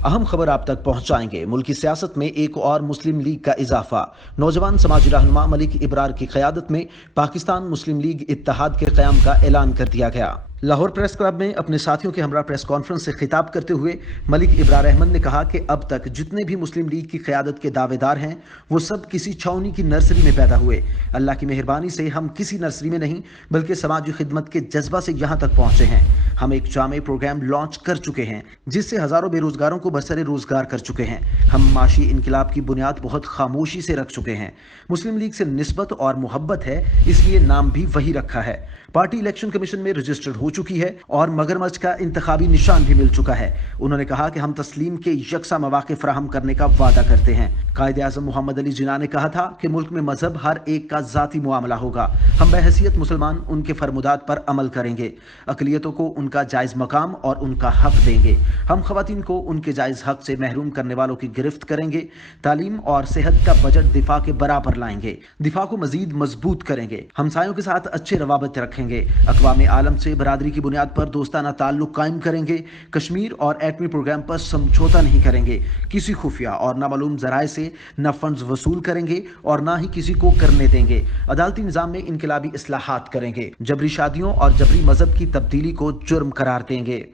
अहम खबर आप तक पहुंचाएंगे। मुल्की सियासत में एक और मुस्लिम लीग का इजाफा। नौजवान समाजी रहनुमा मलिक इब्रार की क़यादत में पाकिस्तान मुस्लिम लीग इत्तेहाद के क़याम का ऐलान कर दिया गया। लाहौर प्रेस क्लब में अपने साथियों के हमरा प्रेस कॉन्फ्रेंस से खिताब करते हुए मलिक इब्रार अहमद ने कहा कि अब तक जितने भी मुस्लिम लीग की क़यादत के दावेदार हैं वो सब किसी छावनी की नर्सरी में पैदा हुए। अल्लाह की मेहरबानी से हम किसी नर्सरी में नहीं बल्कि समाजी खिदमत के जज्बा से यहाँ तक पहुँचे हैं। हम एक जामे प्रोग्राम लॉन्च कर चुके हैं जिससे हज़ारों बेरोजगारों को बरसरे रोजगार कर चुके हैं। हम माशी इनकलाब की बुनियाद बहुत खामोशी से रख चुके हैं। मुस्लिम लीग से निस्बत और मोहब्बत है, इसलिए नाम भी वही रखा है। पार्टी इलेक्शन कमीशन में रजिस्टर्ड हो चुकी है और मगरमच्छ का इंतखाबी निशान भी मिल चुका है। उन्होंने कहा कि हम तस्लीम के यकसा मौके फराहम करने का वादा करते हैं। कायदे आज़म मोहम्मद अली जिन्ना ने कहा था कि मुल्क में मजहब हर एक का ज़ाती मामला होगा। हम बहैसियत मुसलमान उनके फरमुदात पर अमल करेंगे। अक़लियतों को उनका जायज़ मकाम और उनका हक देंगे। हम ख़वातीन को उनके जायज़ हक से महरूम करने वालों की गिरफ्त करेंगे। तालीम और सेहत का बजट दिफा के बराबर लाएंगे। दिफा को मजीद मजबूत करेंगे। हमसायों के साथ अच्छे रवाबत रखेंगे। अक़वाम आलम से बरादरी की बुनियाद पर दोस्ताना ताल्लुक कायम करेंगे। कश्मीर और एटमी प्रोग्राम पर समझौता नहीं करेंगे। किसी खुफिया और नामालूम ज़राए से न फंड्स वसूल करेंगे और ना ही किसी को करने देंगे। अदालती निज़ाम में इनकलाबी इस्लाहात करेंगे। जबरी शादियों और जबरी मजहब की तब्दीली को जुर्म करार देंगे।